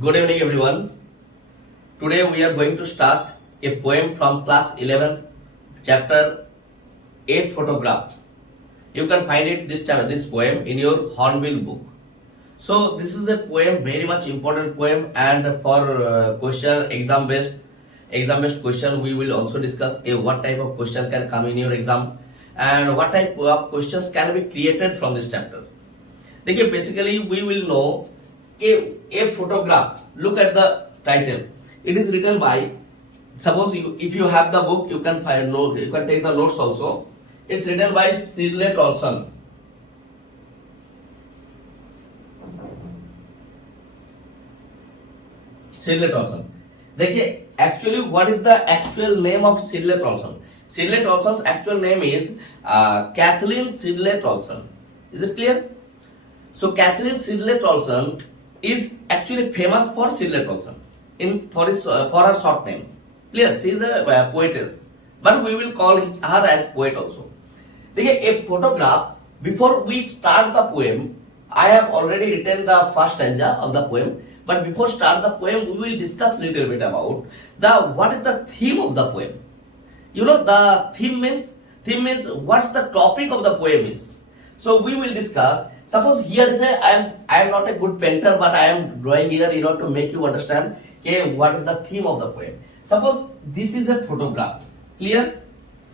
Good evening, everyone. Today we are going to start a poem from class 11th, chapter 8, photograph. You can find this poem in your Hornbill book. So this is a poem, very much important poem, and for question exam based question, we will also discuss what type of question can come in your exam and what type of questions can be created from this chapter. देखिए basically we will know कि a photograph look at the title it is written by suppose if you have the book you can find note you can take the notes also it's written by Sidley Tolson Sidley Tolson देखिए actually what is the actual name of Sidley Tolson Sidley Tolson's actual name is Kathleen Sidley Tolson is it clear So Kathleen Sidley Tolson is actually famous for Sidley Tolson for her short name. Clear? She is a poetess, but we will call her as poet also. देखिए a photograph. Before we start the poem, I have already written the first stanza of the poem. But before start the poem, we will discuss little bit about what is the theme of the poem. You know the theme means what's the topic of the poem is. So we will discuss. Suppose here is I am not a good painter, but I am drawing here in order to make you understand what is the theme of the poem. Suppose this is a photograph. Clear?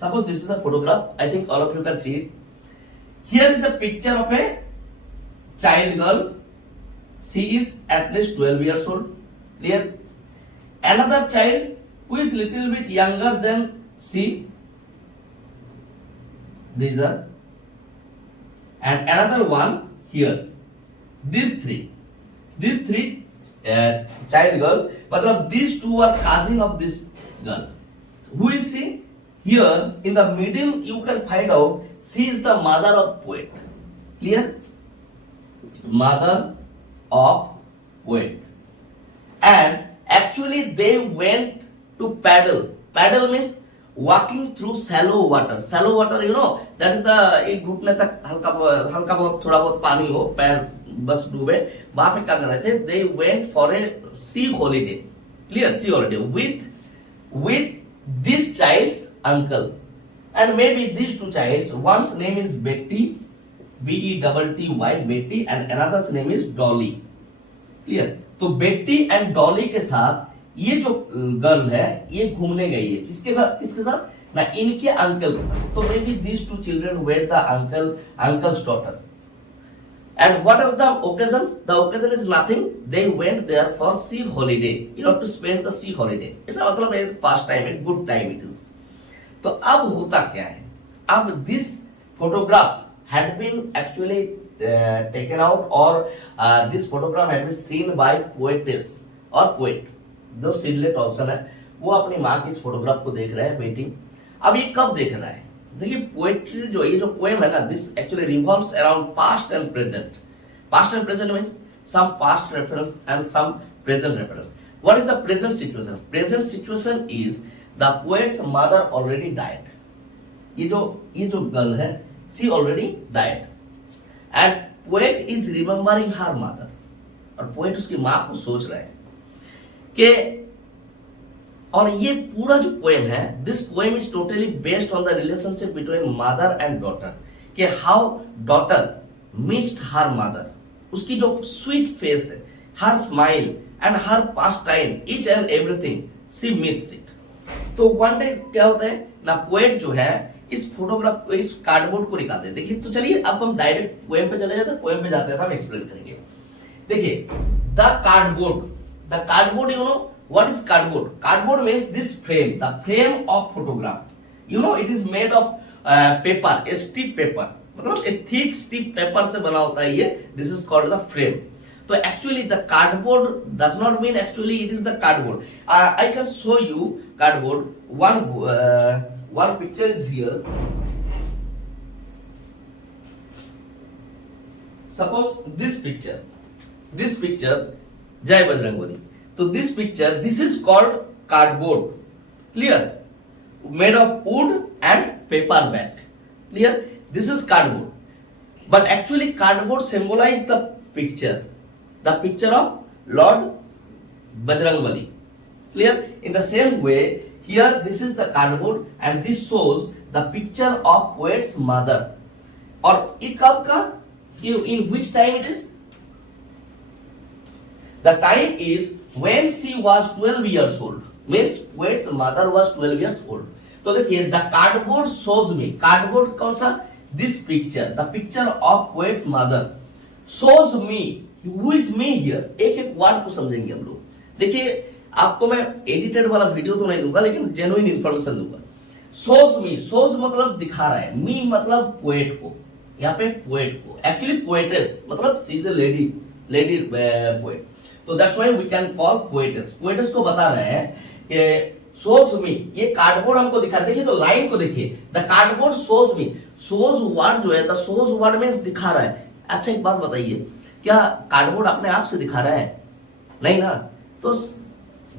Suppose this is a photograph. I think all of you can see it. Here is a picture of a child girl. She is at least 12 years old. Clear? Another child who is little bit younger than she. These are. And another one here. These three child girl, but these two are cousin of this girl. Who is she? Here in the middle you can find out she is the mother of poet. Clear? Mother of poet. And actually they went to paddle. Paddle means walking through shallow water you know that is the एक घुटने तक हल्का बहुत थोड़ा बहुत पानी हो पैर बस डूबे वहां पे क्या कर रहे थे they went for a sea holiday clear sea holiday with this child's uncle and maybe these two childs one's name is Betty Betty Betty and another's name is Dolly clear तो Betty and Dolly के साथ ये जो girl है ये घूमने गई है किसके साथ ना इनके अंकल के साथ तो maybe these two children were the uncle's daughter and what was the occasion is nothing they went there for sea holiday you have to spend the sea holiday इसका मतलब एक पास्ट टाइम एक good time it is तो अब होता क्या है अब this photograph had been actually taken out और this photograph had been seen by poetess और पोएट जो सिडले टॉल्सन है वो अपनी माँ की इस फोटोग्राफ को देख रहा है बेटी अब ये कब देख रहा है देखिए पोएट्री जो ये जो पोएम है ना this actually revolves around past and present means some past reference and some present reference what is the present situation is the poet's mother already died ये जो गर्ल है she already died and poet is remembering her mother और poet उसकी माँ को सोच रहा है कि और ये पूरा जो पोएम है this poem is totally based on the relationship between mother and daughter कि how daughter missed her mother उसकी जो स्वीट फेस है her smile and her past time each and everything she missed it तो one day क्या होता है ना poet जो है इस फोटोग्राफ इस कार्डबोर्ड को निकालते हैं देखिए तो चलिए अब हम डायरेक्ट पोएम पे चले जाते हैं पोएम पे जाते हैं हम एक्सप्लेन करेंगे देखिए the cardboard you know what is cardboard means this frame the frame of photograph you know it is made of paper a stiff paper मतलब a thick stiff paper से बना होता है ये this is called the frame तो actually the cardboard does not mean actually it is the cardboard I can show you cardboard one picture is here suppose this picture जय बजरंगबली तो this picture this is called cardboard clear made of wood and paper bag clear this is cardboard but actually cardboard symbolise the picture of Lord Bajrangbali. Clear? In the same way, here this is the cardboard and this shows the picture of poet's mother. और ये कब का? In which time it is? The time is when she was 12 years old. Means poet's mother was 12 years old. तो देखिए the cardboard shows me. Cardboard कौन सा? This picture, the picture of poet's mother shows me. Who is me here? एक एक word को समझेंगे हम लोग. देखिए आपको मैं एडिटेड वाला वीडियो तो नहीं दूंगा लेकिन जेन्युइन इंफॉर्मेशन दूंगा. सोज मी, सोज मतलब दिखा रहा है, मी मतलब पोएट को, यहाँ पे पोएट को, एक्चुअली पोएटेस मतलब she is a lady poet, तो that's why we can call poetess. Poetess को बता रहे हैं कि सोज मी, ये कार्डबोर्ड हमको दिखा रहा है. देखिए तो लाइन को देखिए, the cardboard shows me. Shows word जो है, द सोज वर्ड में दिखा रहा है. अच्छा एक बात बताइए, क्या कार्डबोर्ड अपने आप से दिखा रहा है? नहीं ना. तो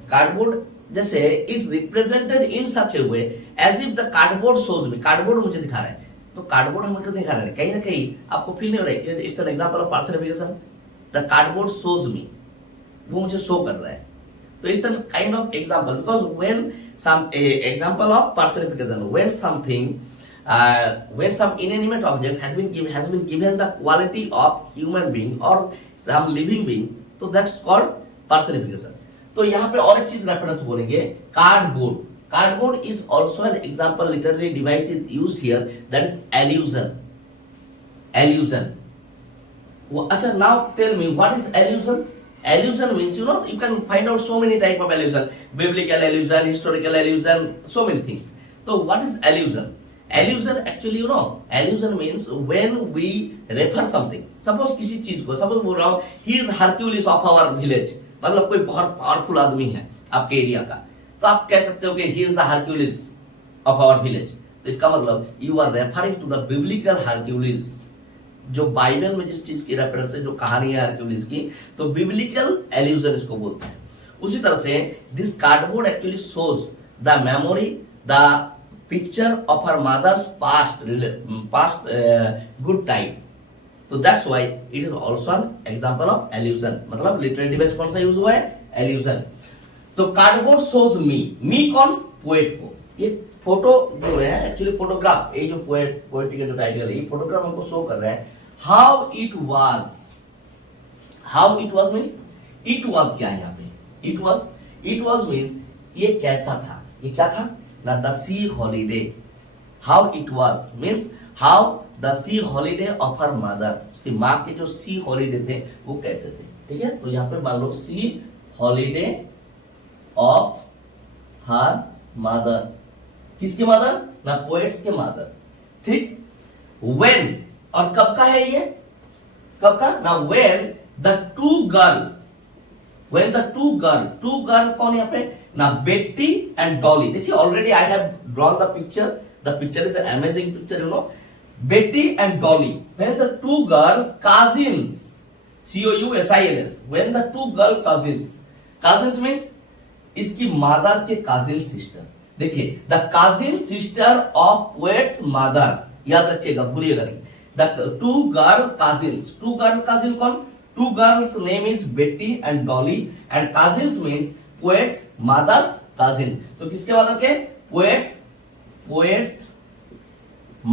कार्डबोर्ड जैसे it represented in such a way as if the cardboard shows me. Cardboard मुझे दिखा रहा है, तो कार्डबोर्ड हमको दिखा रहा है, कहीं ना कहीं आपको फील नहीं हो रहा है it's an example of personification. The cardboard shows me, वो मुझे शो कर रहा है. तो it's an kind of example, because when some example of personification, when something when some inanimate object has been given the quality of human being or some living being, तो that's called personification. तो यहाँ पे और एक चीज reference बोलेंगे, cardboard. Cardboard is also an example literary device is used here, that is allusion. Allusion. अच्छा now tell me what is allusion. Allusion means you know you can find out so many type of allusion, biblical allusion, historical allusion, so many things. तो what is allusion? Allusion actually you know, allusion means when we refer something. Suppose किसी चीज को, suppose बोल रहा हूँ he is Hercules of our village, मतलब कोई बहुत पावरफुल आदमी है आपके एरिया का, तो आप कह सकते हो कि he is the Hercules of our village. तो इसका मतलब you are referring to the biblical Hercules, जो बाइबल में जिस चीज की रेफरेंस है, जो कहानी है हरक्यूलिस की, तो बिब्लिकल एल्यूजन इसको बोलते हैं. उसी तरह से this cardboard actually shows the memory, the picture of her mother's past good time. So that's why it is also an example of allusion. मतलब literary device कौन सा यूज हुआ है? allusion. तो कार्डबोर्ड शोज मी. मी कौन? पोएट को. ये photo जो है एक्चुअली फोटोग्राफ, ये जो पोएट्री का जो टाइटल है, ये फोटोग्राफ हमको शो कर रहा है. How it was. How it was means it was क्या है यहाँ पे? इट वाज मीन्स ये कैसा था. ये क्या था? ना the C holiday. How it was means how the C holiday of her mother. उसकी माँ के जो सी हॉलीडे थे वो कैसे थे. ठीक है, तो यहाँ पे मान लो sea holiday of her mother. किसके मदर? ना पोएट्स के मदर. ठीक. व्हेन, और कब का है ये? कब का? ना when the two girl. When the two girl कौन यहाँ पे? ना बेट्टी एंड डॉली. देखिए already I have drawn the picture. The picture is an amazing picture you know. Betty and Dolly. When the two girl cousins, cousins. When the two girl cousins means इसकी mother के cousin sister. देखिए the cousin sister of poet's mother, याद रखिएगा, भूलिएगा नहीं. The two girl cousins. Two girl cousin कौन? Two girls' name is Betty and Dolly, and cousins means poets mother's cousin. तो किसके मदर के? Poets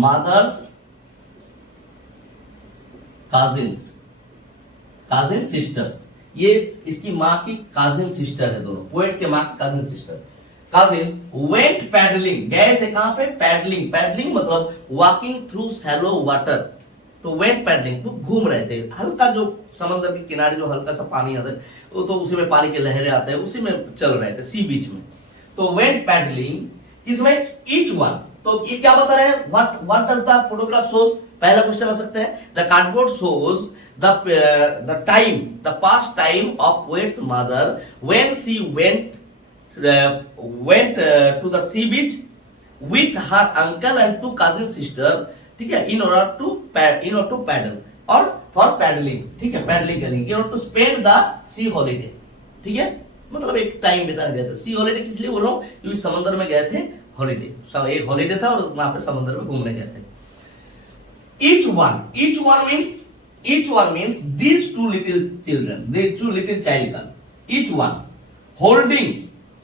mother's cousin sisters. ये इसकी माँ की cousin sister है दोनों. पोएट के माँ की cousin sister. Cousins went paddling. गए थे कहाँ पे? Paddling मतलब walking through shallow water. तो वेंट पैडलिंग, तो घूम रहे थे. हल्का जो समंदर के किनारे जो हल्का सा पानी आता है, वो तो उसी में पानी के लहरें आते हैं, उसी में चल रहे थे, सी बीच में. तो वेंट पैडलिंग किसमें? Each one. तो ये क्या बता रहे हैं? What does the photograph shows? पहला क्वेश्चन आ सकता है. The cardboard shows the time, the past time of poet's mother when she went to the sea beach with her uncle and two cousin sister. ठीक है, in order to paddle और for paddling. ठीक है, paddling करेंगे in order to spend the sea holiday. ठीक है, मतलब एक टाइम बिताने गए थे. सी हॉलीडे किस लिए बोल रहा हूँ? क्योंकि समंदर में गए थे हॉलीडे. एक हॉलीडे था और वहां पे समंदर में घूमने गए थे. each one means these two little children, the two little child girl. each one holding,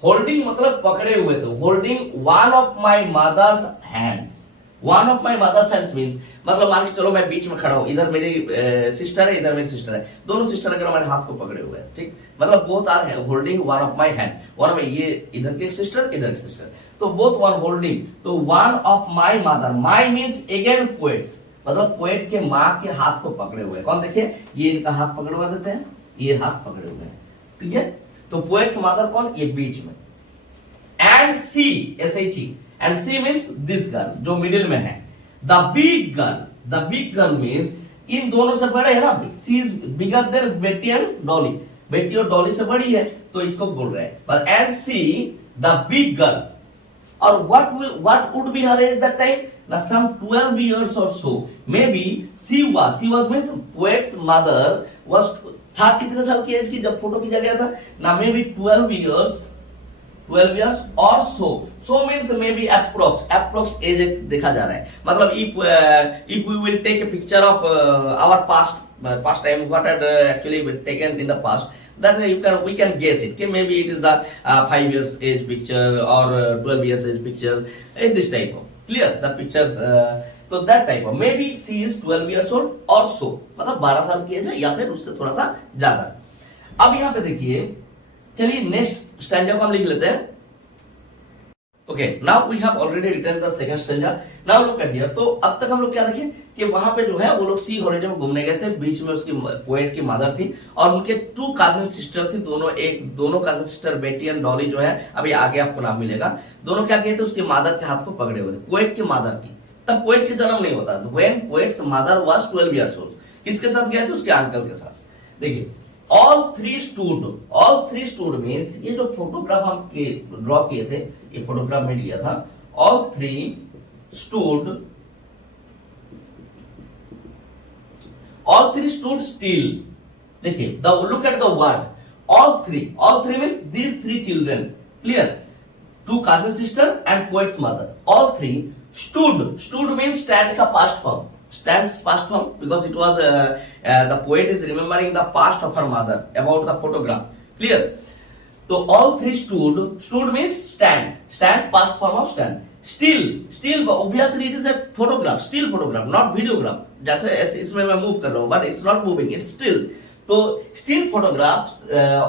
holding मतलब पकड़े हुए थे, holding one of my mother's hands, one of my mother's hands means मतलब मान के चलो मैं बीच में खड़ा हूं, इधर मेरी सिस्टर है, इधर मेरी सिस्टर है, दोनों सिस्टर अगर हमारे हाथ को पकड़े हुए हैं, ठीक, मतलब both are holding one of my hand, one of, ये इधर की सिस्टर इधर की सिस्टर, तो बोथ वन होल्डिंग, तो one of my mother, my means again poet's, मतलब पोएट के माँ के हाथ को पकड़े हुए, कौन देखिए ये इनका हाथ पकड़वा देते हैं, ये हाथ पकड़े हुए हैं, ठीक है, तो पोएट्स मदर कौन, ये बीच में, and she, SH, and she means this girl जो मिडिल में है, द बिग गर्ल मीन्स इन दोनों से बड़े है ना, she is bigger than Betty and Dolly, Betty और डॉली से बड़ी है, तो इसको बोल रहे हैं, but and see the big girl, और what would be her age that time, now some 12 years or so, maybe she was means poet's mother was, था कितने साल की एज की जब फोटो खींचा गया था ना, maybe 12 years or so means maybe approx age देखा जा रहा है, मतलब if we will take a picture of our past time, what had actually been taken in the past, that we can guess it, okay? Maybe it is the 5 years age picture or 12 years age picture, this type of clear the pictures, तो that type of maybe she is 12 years old or so, मतलब 12 साल की as है या फिर उससे थोड़ा सा ज्यादा। अब यहाँ पे देखिए, चलिए नेक्स्ट स्टैंजा को हम लिख लेते हैं। Okay, now we have already written the second stanza, now look at here, तो अब तक हम लोग क्या देखे कि वहां पे जो है वो लोग सी हॉलिडे में घूमने गए थे, बीच में उसकी पोएट की मदर थी और उनके 2 कजिन सिस्टर थी, दोनों कजिन सिस्टर बेटी एंड डॉली जो है, अभी आगे आपको नाम मिलेगा, दोनों क्या किए थे, उसके मदर के हाथ को पकड़े हुए थे, पोएट की मदर की, तब पोएट के जन्म नहीं होता, when poets mother was 12 years old, किसके साथ गए थे, उसके अंकल के साथ। देखिए all three stood means ये जो फोटोग्राफ हम ड्रॉ किए थे, ये फोटोग्राफ में लिया था, all three stood still, देखिए look at the word all three means these 3 children, clear, 2 cousin sister and poet's mother, all 3 stood means stand का past form, stands past form because it was the poet is remembering the past of her mother about the photograph, clear, so all 3 stood means stand past form of stand, still obviously it is a photograph, still photograph not videograph, जैसे इसमें मैं move कर रहा हूं but it's not moving, it's still, तो still photographs,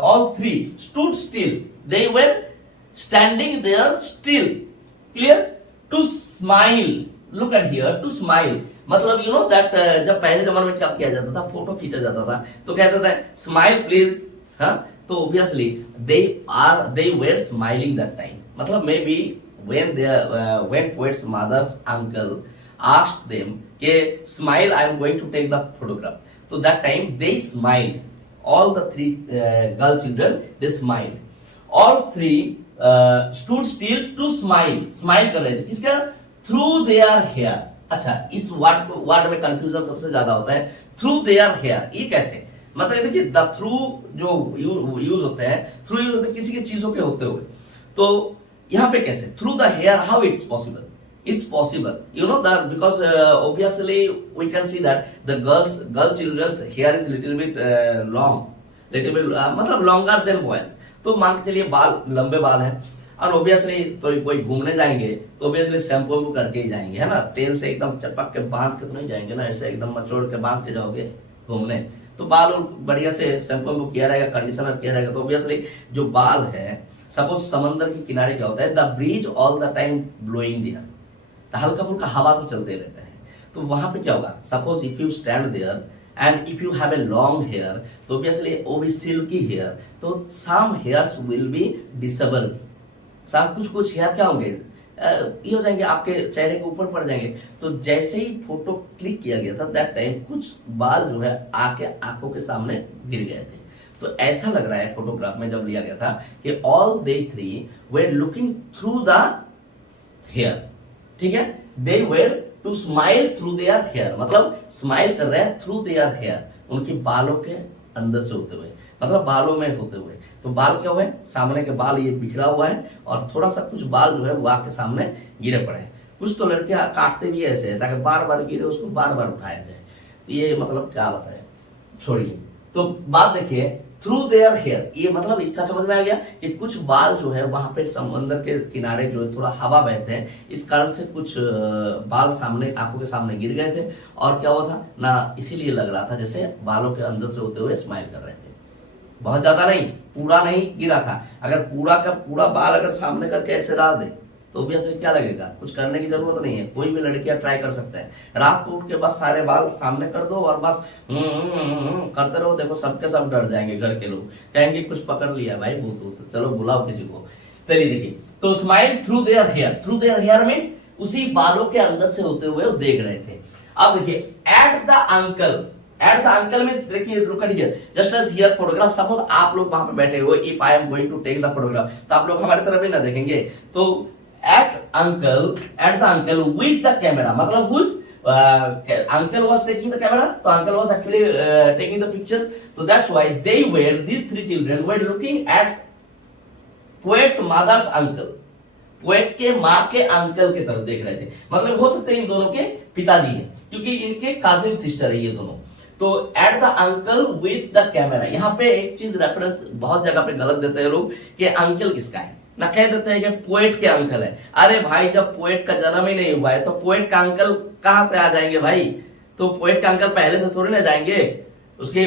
all 3 stood still, they were standing there still, clear, to smile, look at here, to smile, मतलब you know that जब पहले जमाने में क्या किया जाता था, फोटो खींचा जाता था तो कहते थे स्माइल प्लीज, हाँ, तो obviously they were smiling that time, मतलब may be when poet's mother's uncle asked them के smile, I am going to take the photograph, so that time they smiled, all the 3 girl children they smiled, all 3 stood still to smile कर रहे थे, किसका, through their hair, अच्छा इस word में confusion सबसे ज्यादा होता है, थ्रू देयर हेयर, ये कैसे, मतलब देखिए द थ्रू जो यूज होते हैं, थ्रू यूज होते हैं किसी की चीजों के होते हुए, तो यहाँ पे कैसे, through the hair, how it's possible, you know that because obviously we can see that the girl childrens hair is little bit long, मतलब लॉन्गर देन बॉयज, तो मान के चलिए बाल लंबे बाल हैं और ऑब्वियसली तो कोई घूमने जाएंगे तो ऑब्वियसली शैम्पू करके ही जाएंगे, है ना, तेल से एकदम चपक के बांध के तो नहीं जाएंगे ना, ऐसे एकदम मचोड़ के बांध के जाओगे घूमने, तो बाल बढ़िया से शैम्पू किया रहेगा, कंडीशनर किया रहेगा, तो ऑब्वियसली जो बाल है, सपोज समंदर के किनारे क्या होता है, the breeze all the time blowing there, तो हल्का फुल्का हवा तो चलते रहता है, तो वहां पे क्या होगा, suppose if you stand there and if you have a long hair, तो obviously वो भी silky hair, तो some hairs will be disabled, सब कुछ हेयर क्या होंगे, ये हो जाएंगे, आपके चेहरे के ऊपर पड़ जाएंगे, तो जैसे ही फोटो क्लिक किया गया था दैट टाइम कुछ बाल जो है आके आंखों के सामने गिर गए थे, तो ऐसा लग रहा है फोटोग्राफ में जब लिया गया था कि all they 3 were looking through the hair, ठीक है, they were to smile through their hair, मतलब स्माइल कर रहे हैं थ्रू देयर हेयर, उनकी बालों के अंदर से होते हुए, मतलब बालों में होते हुए, तो बाल क्या हुए, सामने के बाल ये बिखरा हुआ है और थोड़ा सा कुछ बाल जो है वो आके सामने गिरे पड़े हैं, कुछ तो लड़कियां काटते भी ऐसे है ताकि बार बार गिरे उसको बार बार उठाया जाए, तो ये मतलब क्या बताए, छोड़िए, तो बात देखिए थ्रू देयर हेयर, ये मतलब इसका समझ में आ गया कि कुछ बाल जो है वहां पे समंदर के किनारे जो है थोड़ा हवा बहते हैं, इस कारण से कुछ बाल सामने आंखों के सामने गिर गए थे, और क्या हुआ था ना, इसीलिए लग रहा था जैसे बालों के अंदर से होते हुए स्माइल कर रहे थे। बहुत ज्यादा नहीं, पूरा नहीं गिरा था। अगर पूरा का पूरा बाल अगर सामने करके ऐसे डाल दे तो ऑब्वियसली क्या लगेगा, कुछ करने की जरूरत नहीं है, कोई भी लड़कियां ट्राई कर सकता है। रात को उठ के बस सारे बाल सामने कर दो और बस करते रहो, देखो सबके सब डर जाएंगे, घर के लोग कहेंगे कुछ पकड़ लिया भाई भूत भूत, चलो बुलाओ किसी को। चलिए देखिए, तो smile through their hair, through their hair means उसी बालों के अंदर से होते हुए वो देख रहे थे। अब देखिए at the uncle, at the uncle means देखिए look at here, just as here photograph, suppose आप लोग वहां पे बैठे हो, if I am going to take the photograph, तो आप लोग हमारी तरफ ही ना देखेंगे, तो at the uncle with the camera, मतलब whose uncle was taking the camera, so uncle was actually taking the pictures, so that's why they were, these three children were looking at poet's mother's uncle, poet के माँ के uncle की तरफ देख रहे थे, मतलब हो सकते हैं इन दोनों के पिताजी हैं, क्योंकि इनके काजिन सिस्टर है ये दोनों। तो at the uncle with the camera, यहाँ पे एक चीज रेफरेंस बहुत जगह पे गलत देते हैं लोग कि अंकल किसका है, ना कह देते हैं कि पोएट के अंकल है। अरे भाई जब पोएट का जन्म ही नहीं हुआ है तो पोएट का अंकल कहां से आ जाएंगे भाई, तो पोएट का अंकल पहले से थोड़ी ना जाएंगे, उसके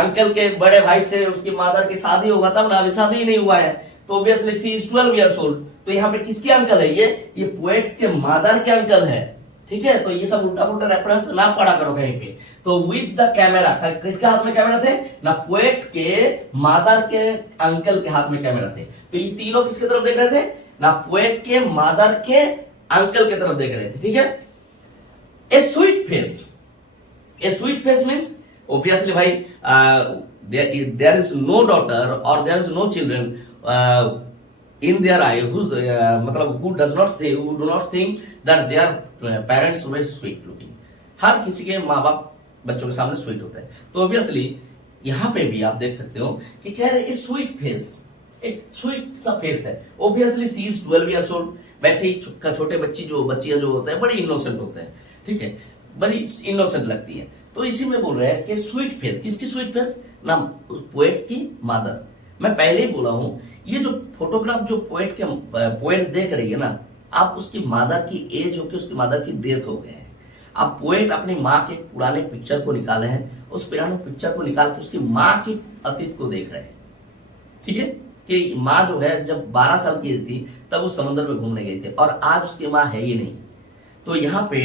अंकल के बड़े भाई से उसकी मदर की शादी होगा तब ना, अभी शादी ही नहीं हुआ है, तो obviously she is 12 years old, तो यहाँ पे किसके अंकल है, ये पोएट्स के मदर के अंकल है, ठीक है। तो ये सब उल्टा पुल्टा रेफरेंस ना पढ़ा करो कहीं पे। तो विद द कैमरा, किसके हाथ में कैमरा थे ना, पोएट के मदर के अंकल के हाथ में कैमरा थे, तो ये तीनों किसकी तरफ देख रहे थे ना, पोएट के मदर के अंकल की तरफ देख रहे थे, ठीक है। A sweet face, a sweet face means obviously भाई देयर इज नो डॉटर और there is no children in their eye मतलब who do not think that their parents were sweet looking, हर किसी के माँ बाप बच्चों के सामने स्वीट होता है, तो ऑब्वियसली यहाँ पे भी आप देख सकते हो कि कह रहे स्वीट फेस, एक स्वीट सा फेस है, obviously she is 12 years old, वैसे ही छोटे बच्चियां जो होते हैं बड़ी इनोसेंट होते हैं, ठीक है, बड़ी इनोसेंट लगती है, तो इसी में बोल रहे हैं कि स्वीट फेस, किसकी स्वीट फेस ना, पोएट्स की मदर। मैं पहले ही बोला हूं, ये जो फोटोग्राफ जो पोएट देख रही है ना, आप उसकी मदर की एज होकर उसकी मदर की डेथ हो गए हैं, आप पोएट अपनी माँ के पुराने पिक्चर को निकाले हैं, उस पुराने पिक्चर को निकाल के उसकी माँ की अतीत को देख रहे हैं, ठीक है, कि माँ जो है जब 12 साल की एज थी तब उस समुद्र में घूमने गई थी और आज उसकी माँ है ही नहीं। तो यहाँ पे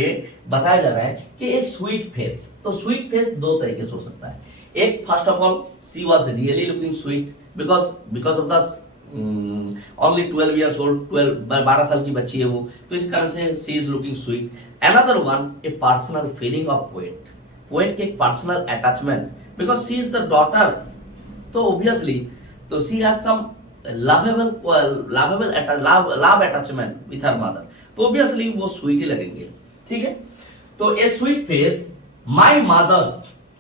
बताया जा रहा है कि ये स्वीट फेस, तो स्वीट फेस दो तरीके से हो सकता है, एक first of all she was really looking sweet because of the only 12 years old, 12 साल की बच्ची है वो, तो इस कारण से she is looking sweet. Another one, a personal feeling of poet के एक personal attachment because she is the daughter, तो obviously तो she has some love attachment with her mother, तो obviously वो स्वीट ही लगेंगे, ठीक है। तो a sweet face, my mother's,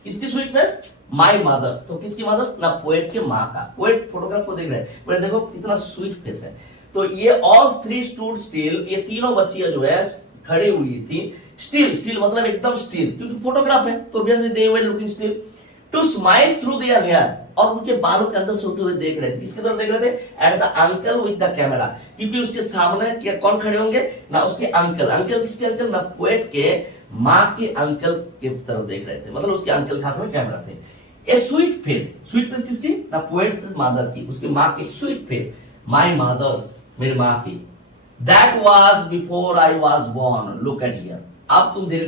किसकी स्वीट फेस, माई मदर्स, तो किसकी मदर्स ना, पोएट के माँ का। पोएट फोटोग्राफ को देख रहे हैं, बोले देखो कितना स्वीट फेस है। तो ये ऑल थ्री स्टूड स्टिल, ये तीनों बच्चियां जो है खड़ी हुई थी स्टिल मतलब एकदम स्टिल, क्योंकि फोटोग्राफ है तो obviously they were looking still to smile through their hair, और उनके बालों के अंदर से होते हुए देख रहे थे, किसकी तरफ देख रहे थे, eight the uncle with the camera, क्योंकि उसके सामने क्या कौन खड़े होंगे ना, उसके अंकल किसके अंकल ना, पोएट के माँ के अंकल के तरफ देख रहे थे, मतलब उसके अंकल के हाथ में कैमरा थे। ए स्वीट फेस किसकी ना, पोएट्स मदर की, उसकी माँ की स्वीट फेस, माय मदर्स, मेरी माँ की, that was before I was born, look at here. अब तुम धीरे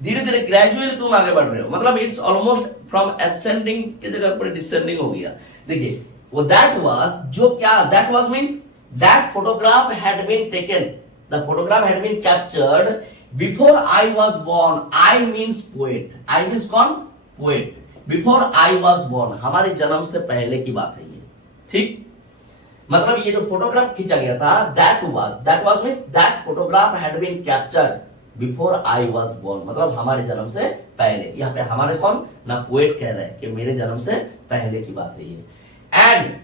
धीरे ग्रेजुअली तुम आगे बढ़ रहे हो, मतलब इट्स ऑलमोस्ट फ्रॉम असेंडिंग की जगह पर डिसेंडिंग हो गया। देखिए वो दैट वाज, जो क्या that was means that photograph had been taken, the photograph had been captured before I was born, I means poet, I means कौन, poet, before I was born, हमारे जन्म से पहले की बात है ये, ठीक, मतलब ये जो फोटोग्राफ खींचा गया था that was means that photograph had been captured before I was born, मतलब हमारे जन्म से पहले। यहाँ पे हमारे कौन ना, पोएट कह रहे हैं कि मेरे जन्म से पहले की बात है ये। एंड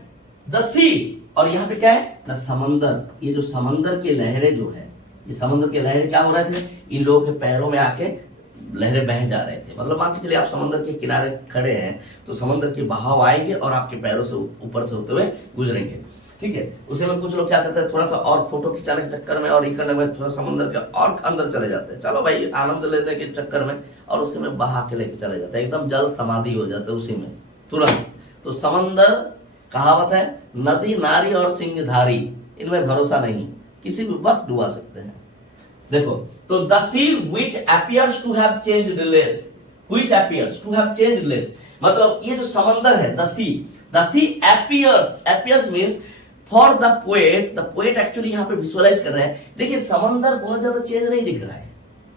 द सी, और यहाँ पे क्या है ना, समंदर, ये जो समंदर की लहरें जो है, ये समंदर की लहरें क्या हो रहे थे, इन लोगों के पैरों में आके लहरें बह जा रहे थे। मतलब मान के चलिए आप समंदर के किनारे खड़े हैं तो समंदर के बहाव आएंगे और आपके पैरों से ऊपर से होते हुए गुजरेंगे, ठीक है। उसी में कुछ लोग क्या करते हैं, थोड़ा सा और फोटो खिंचाने के चक्कर में और ये करने में थोड़ा समंदर के और अंदर चले जाते हैं, चलो भाई आनंद लेने के चक्कर में, और उसी में बहा के लेके चले जाते हैं, एकदम जल समाधि हो जाता है उसी में तुरंत। तो समंदर, कहावत है, नदी नारी और सिंहधारी, इनमें भरोसा नहीं, किसी भी वक्त डुबा सकते हैं। देखो, तो the sea which appears to have changed less, which appears to have changed less, मतलब ये जो समंदर है, the sea appears means for the poet actually यहाँ पे विजुअलाइज कर रहे हैं। देखिए समंदर बहुत ज्यादा चेंज नहीं दिख रहा है,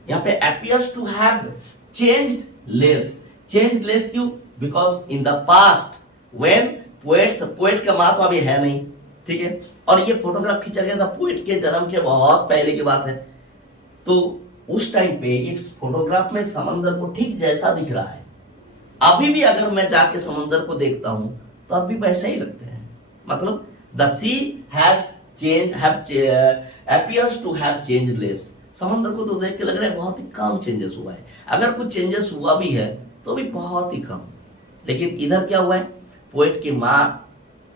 यहाँ पे appears to have changed less क्यों? Because in the past when poet का माँ तो अभी है नहीं, ठीक है, और ये फोटोग्राफ खींचा गया था पोएट के जन्म के बहुत पहले की बात है। तो उस टाइम पे इस फोटोग्राफ में समंदर को ठीक जैसा दिख रहा है। अभी भी अगर मैं जाके समंदर को देखता हूं तो अभी वैसा ही लगते हैं। मतलब the sea appears to have changed less, समंदर को तो देख के लग रहा है बहुत ही कम चेंजेस हुआ है। अगर कुछ चेंजेस हुआ भी है तो भी बहुत ही कम। लेकिन इधर क्या हुआ है, पोएट की माँ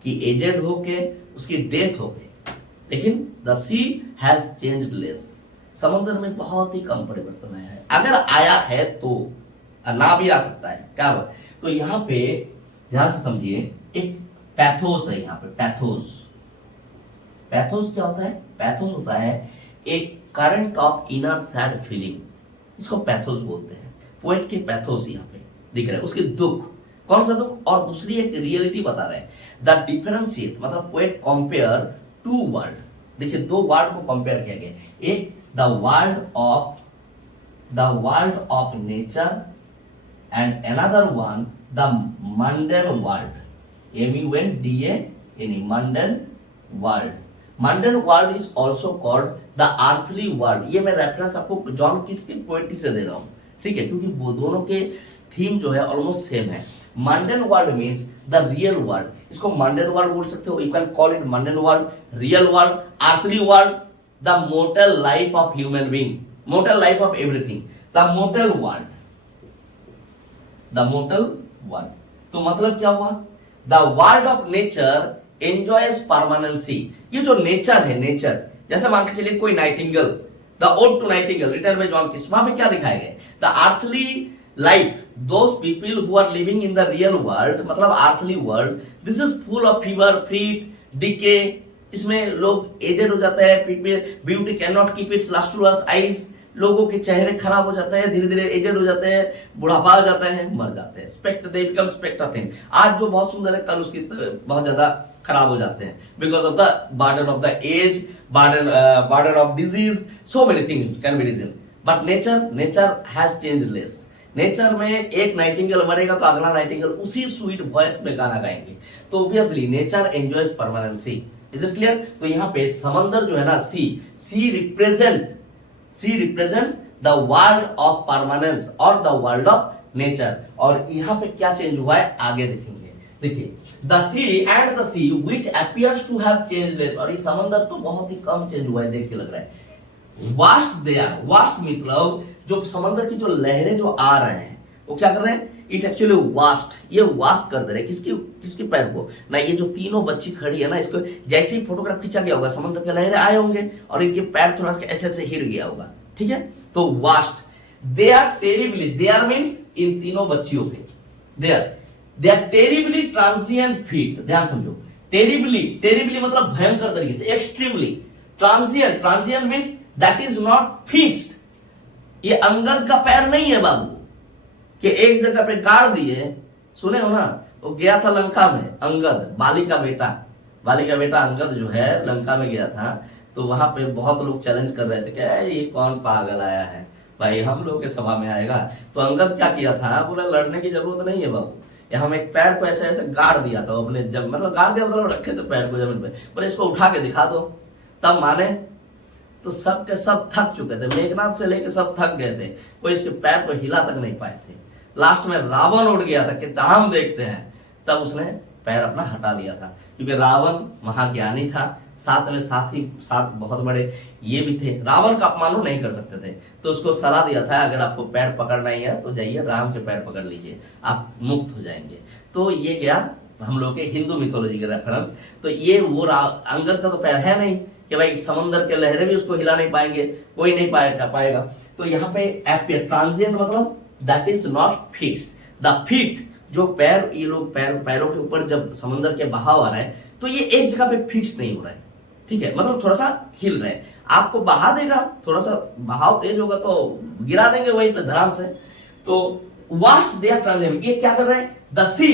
की एजेड होके उसकी डेथ हो गई, लेकिन the sea has changed less, समंदर में बहुत ही कम परिवर्तन आया है। अगर आया है तो ना भी आ सकता है, क्या हुआ? तो यहाँ पे ध्यान से समझिए, एक पैथोस है यहाँ पे, पैथोस क्या होता है? पैथोस होता है एक current of inner sad feeling, इसको पैथोस बोलते हैं। पोएट के पैथोस यहाँ पे दिख रहा है, उसके दुख, कौन सा दुख? और दूसरी एक रियलिटी बता रहे हैं, द डिफरेंशिएट, मतलब पोएट कंपेयर टू वर्ल्ड। देखिए दो वर्ल्ड को कंपेयर किया गया, एक the world of nature and another one the mundane world, MUNDANE, mundane world is also called the earthly world। ये मैं रेफरेंस आपको जॉन किट्स की पोएट्री से दे रहा हूँ, ठीक है, क्योंकि वो दोनों के थीम जो है ऑलमोस्ट सेम है। mundane world means the real world, इसको mundane world बोल सकते हो, you can call it mundane world, real world, earthly world, the mortal life of human being, mortal life of everything, the mortal world, तो मतलब क्या हुआ? The world of nature enjoys permanency. ये जो nature है, नेचर जैसे मान के चलिए कोई nightingale, the ode to nightingale written by John Keats, वहां पे क्या दिखाया गया? The earthly life, those people who are living in the real world, मतलब earthly world, this is full of fever, fret, decay, इसमें लोग एजेड हो जाते हैं, people beauty can not keep its lustrous eyes, लोगों के चेहरे खराब हो जाते हैं, धीरे धीरे एजेड हो जाते हैं, बुढ़ापा आ जाता है, मर जाते हैं, स्पेक्ट दे बिकम स्पेक्टाथिन, आज जो बहुत सुंदर है कल उसकी बहुत ज्यादा खराब हो जाते हैं, because of the burden of the age, burden of disease, so many things can be reason. But nature has changed less. Nature में एक नाइटिंगेल मरेगा तो अगला नाइटिंगेल उसी स्वीट वॉइस में गाना गाएंगे, तो obviously nature enjoys permanency. Is it clear? तो यहाँ पे समंदर जो है ना, sea represent the world of permanence और द वर्ल्ड ऑफ नेचर। और यहाँ पे क्या चेंज हुआ है आगे देखेंगे। देखिए the sea which appears to have changed less, और ये समंदर तो बहुत ही कम चेंज हुआ है, देख के लग रहा है। वास्ट मतलब जो समंदर की जो लहरें जो आ रहे हैं वो क्या कर रहे हैं? इट एक्चुअली ये वास्ट कर दे रहे हैं किसके पैर को ना, ये जो तीनों बच्ची खड़ी है ना, इसको जैसे ही फोटोग्राफ खींचा गया होगा समंदर के लहरें आए होंगे और इनके पैर थोड़ा सा ऐसे ऐसे हिल गया होगा, ठीक है। तो vast, they are terribly, they are means इन तीनों बच्चियों पे, they are terribly transient feet, ध्यान समझो, टेरिबली मतलब भयंकर तरीके से, extremely, transient means that is not fixed. ये अंगद का पैर नहीं है बाबू कि एक जगह पे गाड़ दिए, सुने हो ना, वो गया था लंका में, अंगद, बाली का बेटा अंगद जो है लंका में गया था, तो वहां पे बहुत लोग चैलेंज कर रहे थे कि ये कौन पागल आया है भाई, हम लोग के सभा में आएगा। तो अंगद क्या किया था, बोला लड़ने की जरूरत नहीं है बाबू, हम एक पैर को ऐसे ऐसे गाड़ दिया था अपने, जब मतलब गाड़ दिया मतलब रखे थे पैर को जमीन पे, बोले इसको उठा के दिखा दो, तब माने। तो सब के सब थक चुके थे, मेघनाथ से लेके सब थक गए थे, कोई इसके पैर को हिला तक नहीं पाए थे। लास्ट में रावण उठ गया था कि हम देखते हैं, तब उसने पैर अपना हटा लिया था, क्योंकि रावण महाज्ञानी था, साथ में साथ बहुत बड़े ये भी थे, रावण का अपमान नहीं कर सकते थे, तो उसको सलाह दिया था अगर आपको पैर पकड़ना ही है तो जाइए राम के पैर पकड़ लीजिए, आप मुक्त हो जाएंगे। तो ये क्या हम लोग के हिंदू मिथोलॉजी के रेफरेंस, तो ये वो अंगद का तो पैर है नहीं कि भाई समंदर के लहरें भी उसको हिला नहीं पाएंगे, कोई नहीं पाएगा। तो यहाँ पे एपियर ट्रांजिएंट मतलब that is not fixed. The feet जो पैर, ये लोग पैरों के ऊपर जब समंदर के बहाव आ रहा है तो ये एक जगह पे फिक्स नहीं हो रहा है, ठीक है, मतलब थोड़ा सा हिल रहा है, आपको बहा देगा, थोड़ा सा बहाव तेज होगा तो गिरा देंगे वहीं पे धड़ाम से। तो वास्ट देयर ट्रांजिएंट, ये क्या कर रहे हैं, द सी,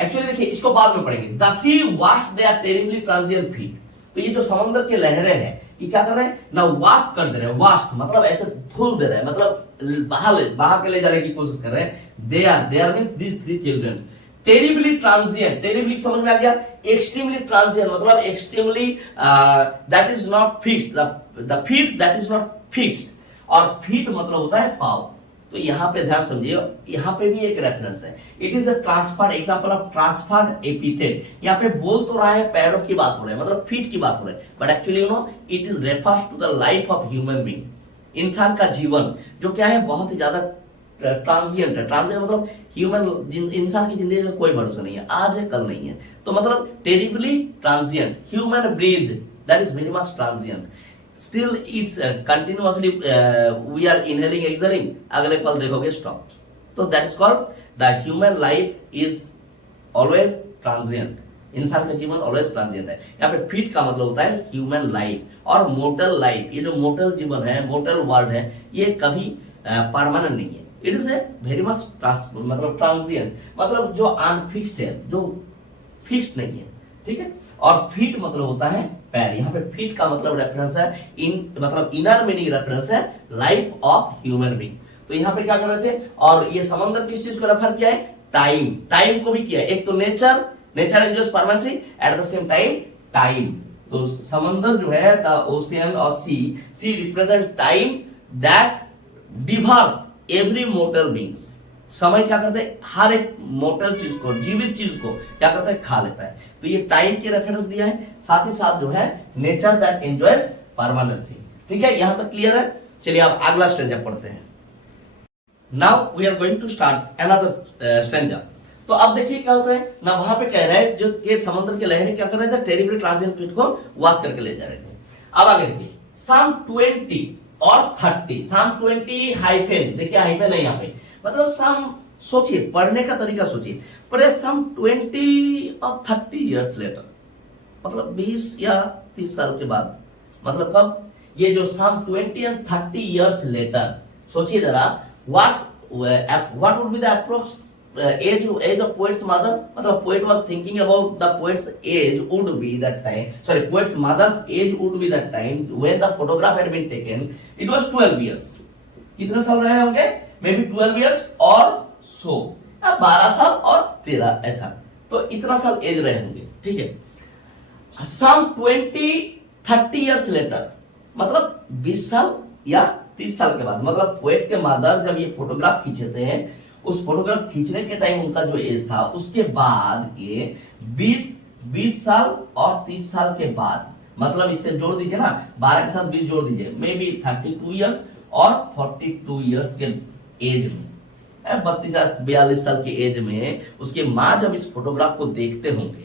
एक्चुअली देखिए इसको बाद में पढ़ेंगे, the sea vast their terribly transient feet. तो ये जो समंदर के लहरें हैं ये क्या कर रहे हैं ना, वास्ट कर दे रहे हैं, वास्ट मतलब ऐसे धुल दे रहे हैं, मतलब बहा के ले जाने की कोशिश कर रहे हैं। They are means this three childrens terribly transient, terribly समझ में आ गया, एक्सट्रीमली ट्रांजिएंट मतलब extremely that is not fixed, the feet that is not fixed, और फीट मतलब होता है पाव। तो यहाँ पे ध्यान समझिए, यहाँ पे भी एक रेफरेंस है, it is a transferred example of transferred epithet. यहाँ पे बोल तो रहा है पैरों की बात हो रही है, मतलब फीट की बात हो रही है, but actually you know it is refers to the life of human being, इंसान का जीवन जो क्या है बहुत ही ज्यादा ट्रांजिएंट है। ट्रांजिएंट मतलब ह्यूमन, इंसान की जिंदगी का कोई भरोसा नहीं है, आज है कल नहीं है, तो मतलब terribly transient, human breath that is very much transient, still it's continuously we are inhaling exhaling, अगले पल देखोगे stop, तो that is called the human life is always transient, इंसान का जीवन ऑलवेज ट्रांजिएंट है। यहाँ पे फिट का मतलब होता है ह्यूमन लाइफ, और मोर्टल लाइफ, ये जो मोर्टल जीवन है, मोर्टल वर्ल्ड है, ये कभी परमानेंट नहीं है, it is a very much मतलब ट्रांजिएंट, मतलब जो अनफिक्स्ड है, जो फिक्स्ड नहीं है, ठीक है। और फीट मतलब होता है पैर, यहाँ पे फीट का मतलब रेफरेंस है मतलब इनर मीनिंग रेफरेंस है लाइफ ऑफ ह्यूमन बीइंग। तो यहाँ पे क्या कर रहे थे, और ये समंदर किस चीज को रेफर किया है, टाइम को भी किया है, एक तो nature enjoys permanency, at the same time time. तो समंदर जो है द ओशियन और sea represent time that devours every mortal beings, समय क्या करते हैं हर एक मोर्टल चीज को, जीवित चीज को क्या करता है, खा लेता है। तो ये टाइम के रेफरेंस दिया है, साथ ही साथ जो है नेचर दैट एंजॉयज परमानेंसी, ठीक है, यहां तक क्लियर है। चलिए अब अगला स्ट्रेंजा पढ़ते हैं। Now we are going to start another stanza. तो अब देखिए क्या होता है ना, वहां पे कह रहा है जो के समुद्र के लहरें क्या कर रहे थे, टेरिबली ट्रांजिएंट फीट को वॉश करके ले जा रहे थे। अब आगे देखिए सम 20 और 30, सम 20 हाइफेन, देखिए हाइफेन है यहाँ पे, मतलब सम, सोचिए पढ़ने का तरीका सोचिए, पर सम 20 और 30 इयर्स लेटर, मतलब 20 या 30 साल के बाद, मतलब कब, ये जो सम 20 एंड 30 इयर्स लेटर, सोचिए जरा what would be the approx age of poet's mother, मतलब poet was thinking about the poet's age would be that time, sorry, poet's mother's age would be that time when the photograph had been taken, it was 12 years, कितने साल रहे होंगे, may be 12 years और 12 साल और 13, ऐसा, तो इतना साल एज रहे होंगे, ठीक है। सम 20-30 इयर्स लेटर, मतलब 20 साल या 30 साल के बाद, मतलब पोएट के मदर जब ये फोटोग्राफ खींचते हैं, उस फोटोग्राफ खींचने के टाइम उनका जो एज था, उसके बाद के 20 साल और 30 साल के बाद, मतलब इससे जोड़ दीजिए ना, 12 के साथ 20 जोड़ दीजिए, मे बी 32 इयर्स और 42 इयर्स के एज में, 32-42 साल की एज में उसके माँ जब इस फोटोग्राफ को देखते होंगे,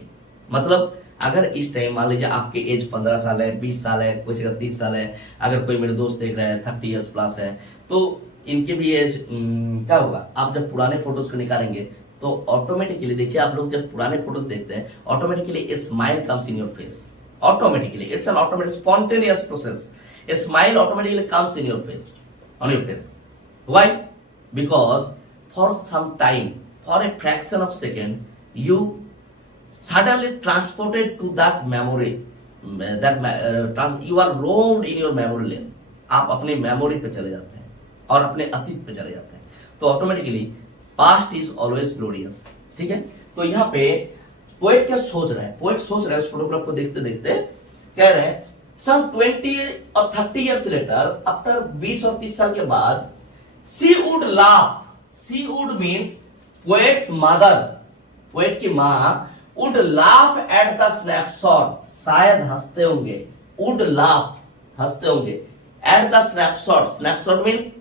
मतलब अगर इस टाइम मान लीजिए आपके एज 15 साल है, 20 साल है, किसी का 30 साल है, अगर कोई मेरे दोस्त देख रहे हैं 30 इयर्स प्लस है, तो इनके भी एज क्या होगा, आप जब पुराने फोटोज को निकालेंगे तो ऑटोमेटिकली, देखिए आप लोग जब पुराने फोटोज देखते हैं, automatically a smile comes in your face, automatically, it's an automatic spontaneous process, a smile automatically comes in your face, on your face, why, because for some time, for a fraction of second, you suddenly transported to that memory, you are roamed in your memory lane, आप अपने memory पे चले जाते हैं और अपने अतीत पे चले जाते हैं, तो automatically past is always glorious, ठीक है। तो यहाँ पे पोएट क्या सोच रहा है, पोएट सोच रहा है उस फोटोग्राफ को देखते देखते, कह रहे हैं सम 20 और 30 इयर्स लेटर, आफ्टर 20 और 30 साल के बाद, she would laugh, she would means poet's mother, poet की माँ would laugh at the snapshot, शायद हंसते होंगे, वुड लाफ हंसते होंगे, eight the snapshot, snapshot means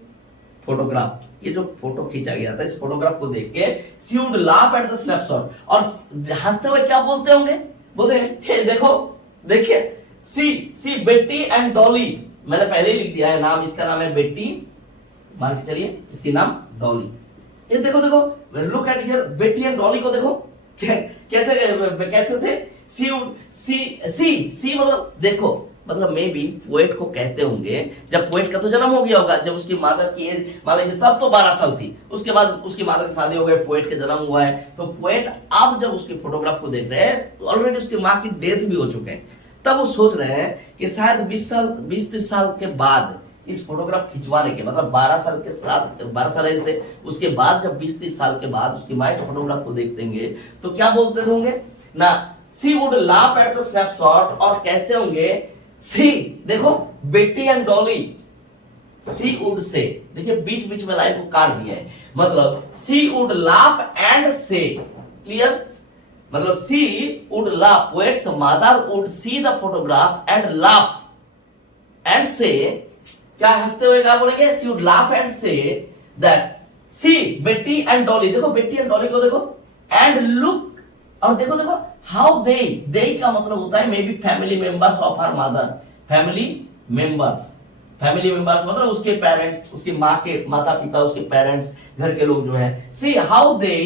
photograph, ये जो फोटो खींचा गया था इस फोटोग्राफ को देख के she would laugh at the snapshot, और हंसते हुए क्या बोलते होंगे, बोलते हैं हे देखो, देखिए सी बेटी एंड डॉली, मैंने पहले ही लिख दिया है नाम, इसका नाम है बेटी, मान के चलिए इसकी नाम डॉली, ये देखो देखो, लुक एट हियर, बेटी एंड डॉली को देखो कैसे कैसे थे, सी मतलब देखो, मतलब मे बी पोएट को कहते होंगे, जब पोएट का तो जन्म हो गया होगा, जब उसकी मादर की एज मान लीजिए तब तो 12 साल थी, उसके बाद उसकी मादर की शादी हो गई, पोएट का जन्म हुआ है, तो पोएट अब जब उसके फोटोग्राफ को देख रहे हैं तो ऑलरेडी उसकी माँ की डेथ भी हो चुके हैं, तब वो सोच रहे हैं कि शायद 20-30 साल के बाद इस फोटोग्राफ खिंचवाने के, मतलब 12 साल एज थे, उसके बाद जब 20-30 साल के बाद उसकी माँ इस फोटोग्राफ को देखते होंगे तो क्या बोलते होंगे ना, she would laugh at the snapshot, और कहते होंगे सी देखो बेटी and Dolly, C would say, देखिए बीच बीच में लाइन को काट दिया है, मतलब she would laugh and say, clear, मतलब she would laugh, poets mother would see the photograph and laugh and say, क्या हंसते हुए क्या बोलेंगे, she would laugh and say that see Betty and Dolly, देखो बेटी एंड डॉली को देखो, एंड लुक, और देखो देखो हाउ दे का मतलब होता है may be family members of her mother, family members मतलब उसके पेरेंट्स, उसकी माँ के माता पिता, उसके पेरेंट्स, घर के लोग जो है, सी हाउ दे,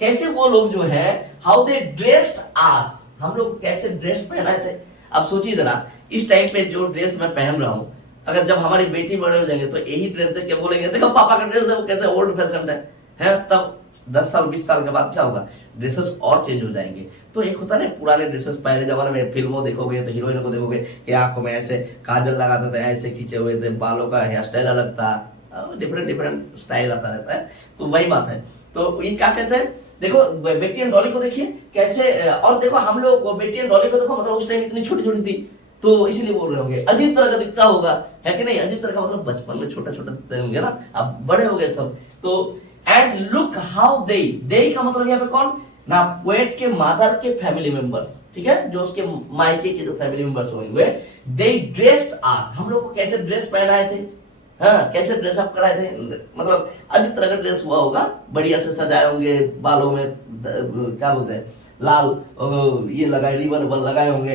कैसे वो लोग जो है, हाउ दे ड्रेस्ड आस, हम लोग कैसे ड्रेस पहनाए थे। अब सोचिए जरा, इस टाइम पे जो ड्रेस मैं पहन रहा हूं, अगर जब हमारी बेटी बड़े हो जाएंगे तो यही ड्रेस देख के बोलेंगे देखो पापा का ड्रेस देखो कैसे ओल्ड फैशन है, तब 10 साल 20 साल के बाद क्या होगा, ड्रेसेस और चेंज हो जाएंगे। तो एक होता है पुराने ड्रेसेस, पहले जमाने में फिल्मों देखोगे तो हीरोइन को देखोगे कि आंखों में ऐसे काजल लगाते थे, ऐसे खींचे हुए थे, बालों का हेयर स्टाइल अलग था, डिफरेंट स्टाइल आता रहता है, तो वही बात है। तो ये क्या कहते हैं, देखो बेटी एंड डॉली को देखिए कैसे, और देखो हम लोग बेटी एंड डॉली को देखो, मतलब उस टाइम इतनी छोटी छोटी थी, तो इसीलिए बोल रहे होंगे अजीब तरह का दिखता होगा, है कि नहीं, अजीब तरह का मतलब बचपन में छोटा छोटा दिखते होंगे ना, अब बड़े हो गए सब। तो एंड लुक हाउ दे का मतलब यहाँ पे कौन ना, पोएट के मदर के फैमिली मेंबर्स, ठीक है, जो उसके मायके के जो फैमिली मेंबर्स होंगे, दे ड्रेस्ड आस, हम लोग को कैसे ड्रेस पहनाए थे, हाँ कैसे ड्रेस अप कराए थे, मतलब अजीब तरह का ड्रेस हुआ होगा, बढ़िया से सजाए होंगे, बालों में क्या बोलते हैं लाल ये लगाए, रिबन लगाए होंगे।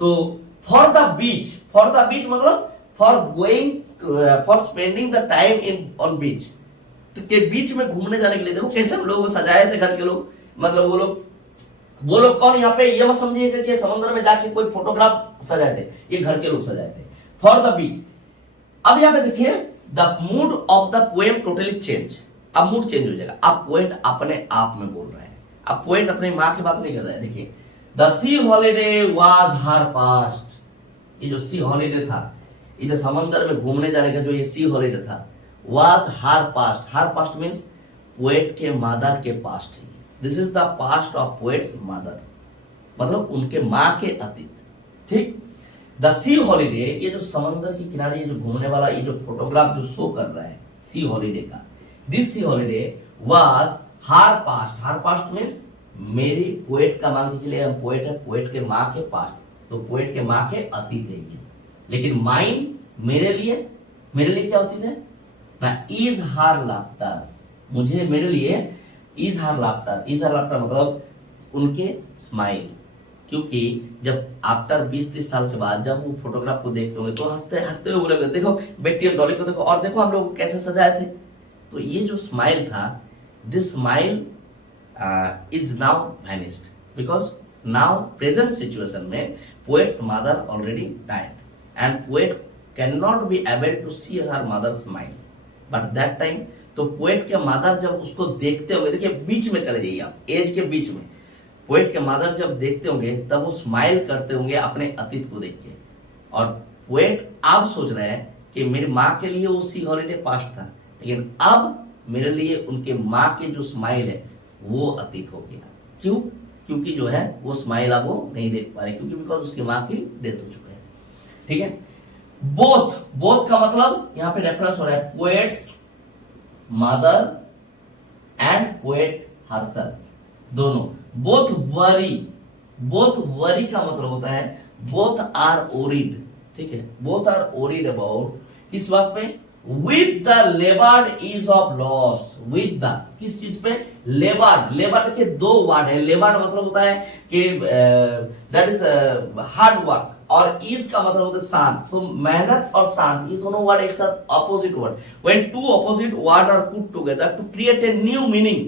तो फॉर द बीच मतलब for going for spending the time in on beach, के बीच में घूमने जाने के लिए, देखो कैसे हम लोग सजाए थे घर के लोग, मतलब वो लोग कौन, यहाँ पे ये मत समझिएगा कि समुद्र में जाके कोई फोटोग्राफ सजाए थे, ये घर के लोग सजाए थे, फॉर द बीच। अब यहाँ पे देखिए the mood off the poem totally change, अब मूड चेंज हो जाएगा, अब पोएट अपने आप में बोल रहे हैं, अब पोएट अपनी माँ की बात नहीं कर रहा है। देखिए the C holiday was her past, ये जो सी हॉलीडे था, ये जो समंदर में घूमने जाने का जो ये सी हॉलीडे था, was her past means poet के मदर के पास्ट है, this is the past of poet's mother, मतलब उनके माँ के अतीत, ठीक। द सी हॉलीडे, ये जो समंदर के किनारे ये जो घूमने वाला ये जो फोटोग्राफ जो शो कर रहा है सी हॉलीडे का, this C holiday was her past means मेरी पोएट का, मान के चलिए हम पोएट है, पोएट के माँ के पास्ट, तो पोएट के माँ के अतीत है ये, लेकिन माइन मेरे लिए क्या अतीत है ना, इज हर लाफ्टर, मुझे मेरे लिए इज हर लाफ्टर मतलब उनके स्माइल, क्योंकि जब आफ्टर 20-30 साल के बाद जब वो फोटोग्राफ को देखते होंगे तो हंसते हुए बोलेंगे देखो बेटी और डॉली को देखो, और देखो हम लोग कैसे सजाए थे, तो ये जो स्माइल था, this smile is now vanished, because now present situation में poets mother already died and poet can not be able to see her mother smile, but that time, तो पोएट के मदर जब उसको देखते होंगे, देखिए बीच में चले जाइए आप, एज के बीच में, पोएट के मदर जब देखते होंगे तब वो स्माइल करते होंगे अपने अतीत को देख के, और पोएट अब सोच रहे हैं कि मेरी माँ के लिए वो सी हॉलीडे पास्ट था, लेकिन अब मेरे लिए उनके माँ के जो स्माइल है वो अतीत हो गया, क्यों, क्योंकि जो है वो स्माइल अब वो नहीं देख पा रहे, क्योंकि बिकॉज उसकी माँ की डेथ हो चुकी है, ठीक है। बोथ का मतलब यहाँ पे रेफरेंस हो रहा है poets mother and poet herself, दोनों, बोथ वरी, बोथ वरी का मतलब होता है बोथ आर ओरिड, ठीक है, बोथ आर ओरिड अबाउट इस बात पे with the laboured ease of loss, with the किस चीज पे, लेबार्ड, लेबार्ड देखिए दो वर्ड है, लेबार्ड मतलब होता है कि दैट इज हार्ड वर्क, और इज का मतलब होता है शांत, तो मेहनत और शांत ये दोनों वर्ड एक साथ opposite word, when two opposite word are put together to create a new meaning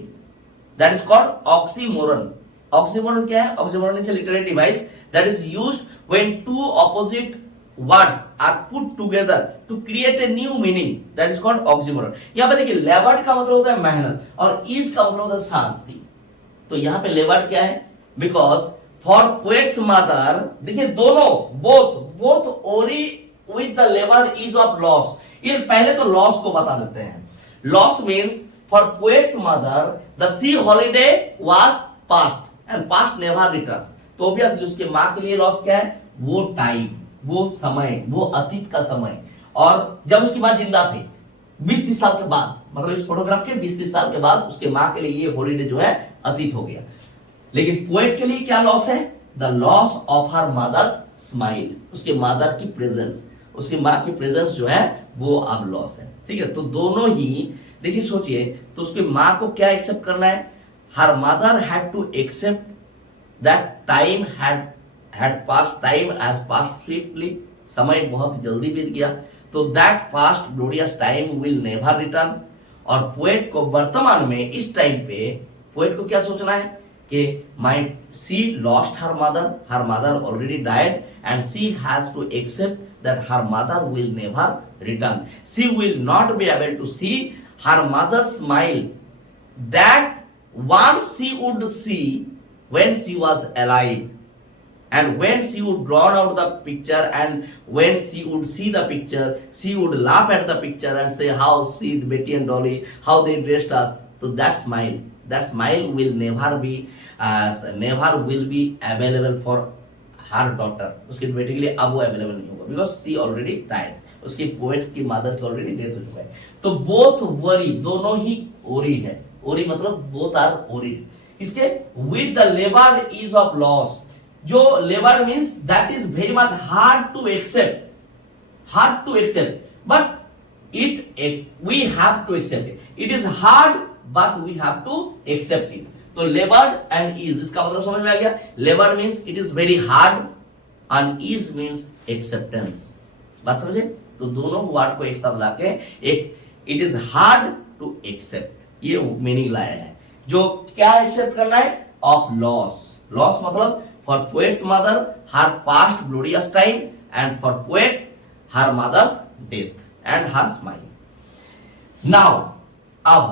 that is called oxymoron. Oxymoron क्या है, oxymoron is a literary device that is used when two opposite words are put together to create a new meaning that is called oxymoron। यहाँ पे देखिए लेबर्ड का मतलब होता है मेहनत और इज का मतलब होता है शांति, तो यहाँ पे लेबर्ड क्या है, बिकॉज फॉर पोएट्स मदर, देखिए दोनों बोथ बोथ ओरी with the लेबर्ड is of loss, ये पहले तो लॉस को बता देते हैं, loss means for poets mother the C holiday was past and past never returns, तो ऑब्वियसली उसके माँ के लिए लॉस क्या है, वो टाइम, वो समय, वो अतीत का समय, और जब उसकी माँ जिंदा थे 20-30 साल के बाद, मतलब इस फोटोग्राफ के 20-30 साल के बाद उसके माँ के लिए ये हॉलीडे जो है अतीत हो गया। लेकिन पोएट के लिए क्या लॉस है, the loss of her mother's smile, उसके मदर की प्रेजेंस, उसकी माँ की प्रेजेंस जो है वो अब लॉस है, ठीक है। तो दोनों ही देखिए सोचिए, तो उसकी माँ को क्या एक्सेप्ट करना है, her mother had to accept that time had passed, time as passed swiftly, समय बहुत जल्दी बीत गया, तो that past glorious time will never return, और पोएट को वर्तमान में इस टाइम पे पोएट को क्या सोचना है कि my she lost her mother already died and she has to accept that her mother will never return, she will not be able to see her mother smile that once she would see when she was alive, and when she would draw out the picture and when she would see the picture she would laugh at the picture and say how see Betty and Dolly how they dressed us, so that smile will never will be available for her daughter, उसकी बेटी के लिए अब वो available नहीं होगा, because she already died, उसकी poet की मदर की ऑलरेडी डेथ हो चुका है। तो बोथ वरी, दोनों ही ओरी है, ओरी मतलब बोथ आर ओरी, इसके with the labour is of loss, जो labour means that is very much hard to accept, but we have to accept it, it is hard but we have to accept it. तो labour and ease, इसका मतलब समझ में आ गया, labour means it is very hard and ease means acceptance, बात समझे। तो दोनों वर्ड को एक साथ लाके एक it is hard to accept, ये मीनिंग लाया है। जो क्या एक्सेप्ट करना है, ऑफ लॉस, लॉस मतलब for poet's mother her past glorious time and for poet her mother's death and her smile। now अब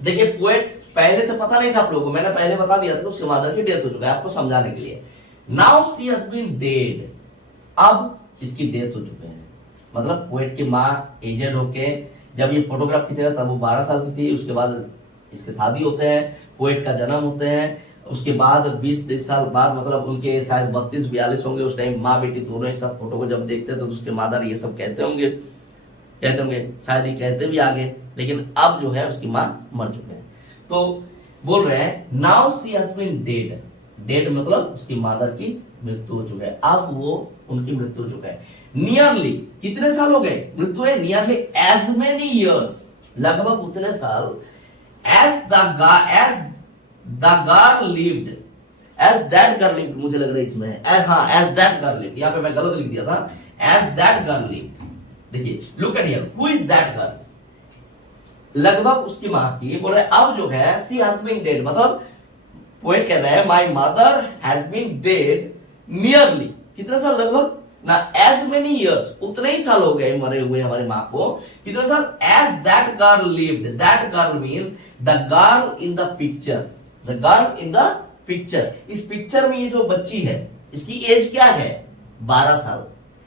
देखिए पोएट पहले से पता नहीं था आप लोगों को, मैंने पहले बता दिया था कि उसके मदर की डेथ हो चुका है आपको समझाने के लिए। Now she has been dead, अब इसकी डेथ हो चुके हैं, मतलब पोएट की माँ एजेड होके जब ये फोटोग्राफ खींचेगा तब वो 12 साल की थी, उसके बाद इसके शादी होते हैं, पोएट का जन्म होते हैं, उसके बाद 20-30 साल बाद मतलब उनके शायद 32-42 होंगे, उस टाइम माँ बेटी दोनों एक साथ फोटो को जब देखते हैं तो उसके मादर ये सब कहते होंगे शायद ये कहते भी आगे, लेकिन अब जो है उसकी माँ मर चुके हैं। तो बोल रहे हैं now she has been dead, dead मतलब उसकी मादर की मृत्यु हो चुका है, अब वो उनकी मृत्यु हो चुका है। नियरली कितने साल हो गए मृत्यु है, नियरली एज मेनी इयर्स, लगभग उतने साल, as the girl lived, as that girl lived, मुझे लग रहा है इसमें एज दैट गर्ल लिव्ड, यहाँ पे मैं गलत लिख दिया था, एज दैट गर्ल लिव्ड। देखिए look at here, who is that girl, लगभग उसकी मां की, बोल रहे अब जो है शी हैज बीन डेड, मतलब पोएट कह रहा है my mother had been dead nearly, कितने साल, लगभग ना एज मेनी इयर्स, उतने ही साल हो गए मरे हुए हमारी माँ को, कितने साल, as that girl lived, that girl means the girl in the picture, the girl in the picture, इस पिक्चर में ये जो बच्ची है इसकी एज क्या है, 12 साल।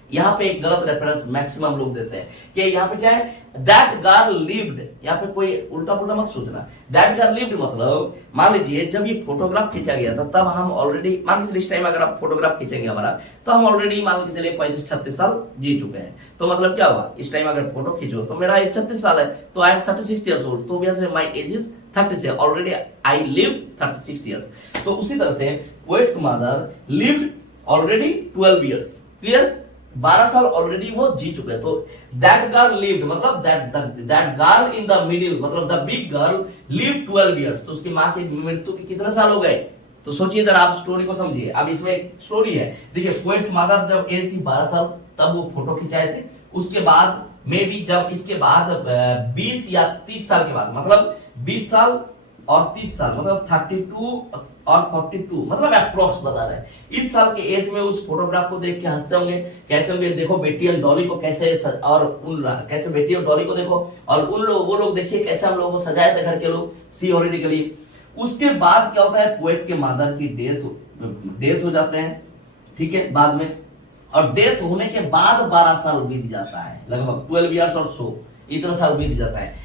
यहाँ पे एक गलत रेफरेंस मैक्सिमम लोग देते हैं कि यहाँ पे क्या है, दैट गर्ल लिव्ड, यहाँ पे कोई उल्टा पुल्टा मत सोचना, दैट गर्ल लिव्ड मतलब मान लीजिए जब ये फोटोग्राफ खींचा गया था तब हम ऑलरेडी, मान लीजिए इस टाइम अगर आप फोटोग्राफ खींचेंगे हमारा तो हम ऑलरेडी मान लीजिए चलिए 35-36 साल जी चुके हैं, तो मतलब क्या हुआ, इस टाइम अगर फोटो खींचो तो मेरा एज 36 साल है, तो आई एम 36 ईयर्स ओल्ड, तो my age is 36, already I live 36 years. तो उसी तरह से poet's mother lived already 12 years, clear, 12 साल ऑलरेडी वो जी चुके हैं। तो दैट गर्ल लिव्ड मतलब that girl in the middle मतलब the big girl lived 12 years. तो उसकी माँ की मृत्यु के कितने साल हो गए? तो सोचिए जरा, आप स्टोरी को समझिए। अब इसमें एक स्टोरी है, देखिए पोएट्स मदर जब एज थी 12 साल तब वो फोटो खिंचाए थे। उसके बाद मे बी जब इसके बाद 20 या 30 साल के बाद मतलब 20 साल और 30 साल मतलब 32 और 42 मतलब अप्रोक्स बता रहे हैं। इस साल के एज में उस फोटोग्राफ को देख के हंसते होंगे, कहते होंगे देखो बेटी और डॉली को कैसे और उन कैसे बेटी और डॉली को देखो, और उन लोग वो लोग देखिए कैसे हम लोगों को सजाए थे घर के लोग सी हॉलिडेकली। उसके बाद क्या होता है, पोएट के मदर की डेथ हो जाते हैं, ठीक है, बाद में। और डेथ होने के बाद 12 साल बीत जाता है, लगभग 12 इयर्स और सो इतना साल बीत जाता है।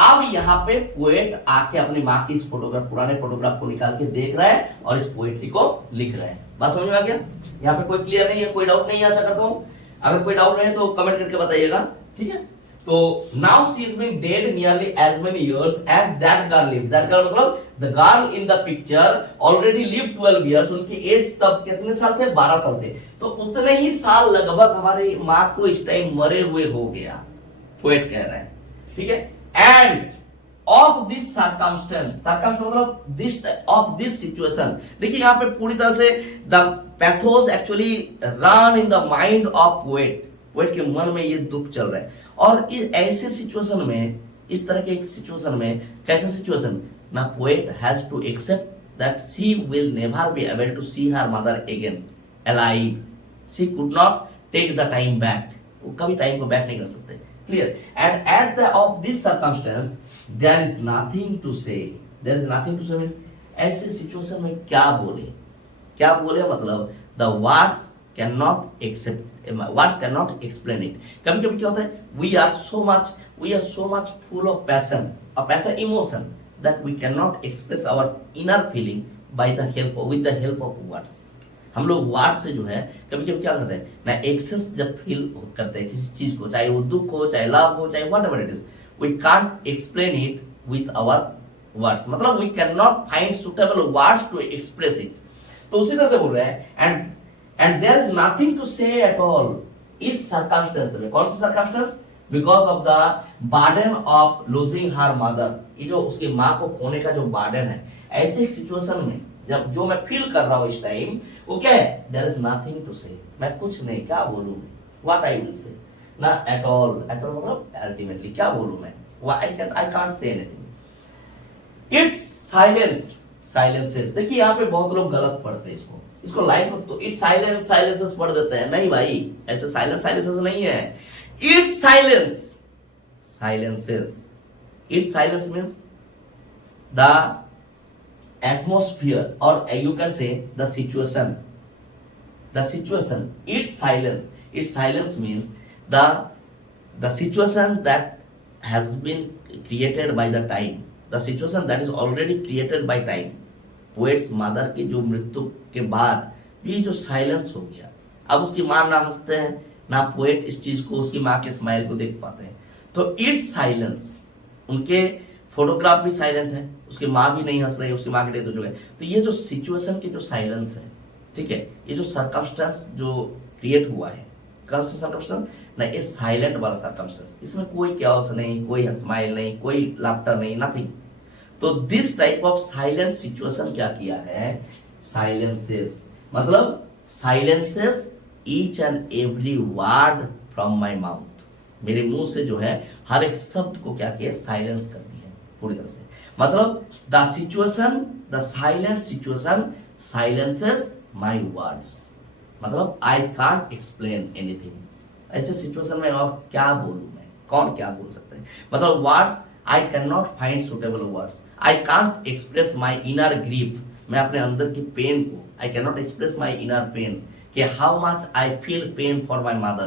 अब यहाँ पे पोएट आके अपनी माँ की इस फोटोग्राफ, पुराने फोटोग्राफ को निकाल के देख रहा है और इस पोएट्री को लिख रहा है। बात समझ में आ गया? यहाँ पे कोई क्लियर नहीं है, कोई डाउट नहीं है, आशा करता हूँ। अगर कोई डाउट रहे तो कमेंट करके बताइएगा, ठीक है। तो now she is been dead nearly as many years as that girl lived. That girl मतलब the girl in the picture already lived 12 years. उनकी एज तब कितने साल थे? 12 साल थे। तो उतने ही साल लगभग हमारी माँ को इस टाइम मरे हुए हो गया, पोएट कह रहे हैं, ठीक है। एंड ऑफ दिस सर्कमस्टेंस मतलब दिस ऑफ दिस सिचुएशन, देखिए यहाँ पे पूरी तरह से the pathos actually run in the mind of poet. Poet के मन में ये दुख चल रहा है। और ऐसे सिचुएशन में, इस तरह के सिचुएशन में, कैसा सिचुएशन ना, poet has to accept that she will never be able to see her mother again alive. She could not take the time back, वो कभी टाइम को बैक नहीं कर सकते, clear. And at the of this circumstance there is nothing to say. There is nothing to say means ऐसे situation में क्या बोले मतलब the words can not accept, words cannot explain it। कभी कभी क्या होता है, we are so much full of passion, a passion emotion that we cannot express our inner feeling with the help of words। हम लोग word से जो है कभी कभी क्या करते हैं ना, एक्सेस जब फील करते हैं किसी चीज को, चाहे वो दुख हो, चाहे लव हो, चाहे whatever it is, we can't explain it with our words, मतलब we cannot find suitable words to express it। तो उसी तरह से बोल रहे हैं and there is nothing to say at all इस circumstance में। कौन सा circumstance? Because of the burden of losing her mother, ये जो उसकी माँ को खोने का जो burden है, ऐसे एक सिचुएशन में जब जो मैं फील कर रहा हूँ इस टाइम, वो क्या है, there is nothing to say, मैं कुछ नहीं, क्या बोलूँ, what I will say ना, at all मतलब ultimately क्या बोलूँ मैं, I can't say anything। It's silences। देखिए यहाँ पे बहुत लोग गलत पढ़ते हैं इसको लाइन को, तो इट्स साइलेंसेस पढ़ देते हैं। नहीं भाई, ऐसे साइलेंसेस नहीं है, it's silences. It's silence means the atmosphere और you can say the situation. It's silence means the situation that has been created by the time, the situation that is already created by time. Poet's mother की जो मृत्यु के बाद ये जो silence हो गया, अब उसकी माँ ना हंसते हैं ना पोएट इस चीज को, उसकी माँ के स्माइल को देख पाते हैं। तो इट्स साइलेंस, उनके फोटोग्राफ भी साइलेंट है, उसकी माँ भी नहीं हंस रही है, उसकी माँ की डेथ हो चुकी है। तो ये जो सिचुएशन की जो साइलेंस है, ठीक है, ये जो सर्कमस्टेंस जो क्रिएट हुआ है, कौन सा सर्कमस्टेंस ना, ये साइलेंट वाला सर्कमस्टेंस, इसमें कोई क्याओस नहीं, कोई स्माइल नहीं, कोई लाफ्टर नहीं, नथिंग। तो this type of silent situation क्या किया है, साइलेंसेस मतलब silences each and every word from my mouth. मेरे मुंह से जो है हर एक शब्द को क्या किया, साइलेंस कर दिया पूरी तरह से। मतलब the silent situation silences my words, मतलब आई कांट एक्सप्लेन एनीथिंग। ऐसे सिचुएशन में और क्या बोलूं मैं, कौन क्या बोल सकता है, मतलब words I cannot find suitable words, I can't express my inner grief, मैं अपने अंदर की पेन को, I cannot express my inner pain, कि how much I feel pain for my mother,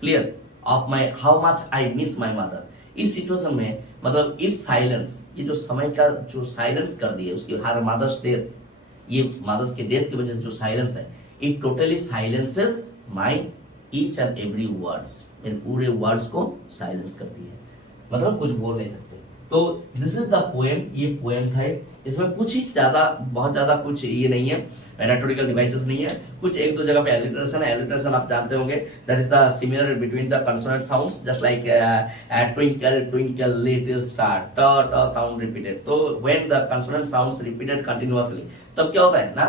clear, of my how much I miss my mother। इस situation में मतलब it's silence, ये जो समय का जो साइलेंस कर दिए उसकी हर मदर्स डेथ, ये मदर्स के डेथ की वजह से जो साइलेंस है, it totally silences my each and every words, मेरे पूरे वर्ड्स को साइलेंस करती है, मतलब कुछ बोल नहीं सकते। तो दिस इज द पोएम, ये पोएम था। इसमें कुछ ही ज्यादा, बहुत ज्यादा कुछ ये नहीं है, रेटोरिकल डिवाइसेस नहीं है, कुछ एक दो जगह पे एलिट्रेशन है। एलिट्रेशन आप जानते होंगे, that is the similar between the consonant sounds, just like twinkle twinkle little star, ट ट साउंड रिपीटेड। तो when the consonant sounds repeated continuously, तब क्या होता है ना,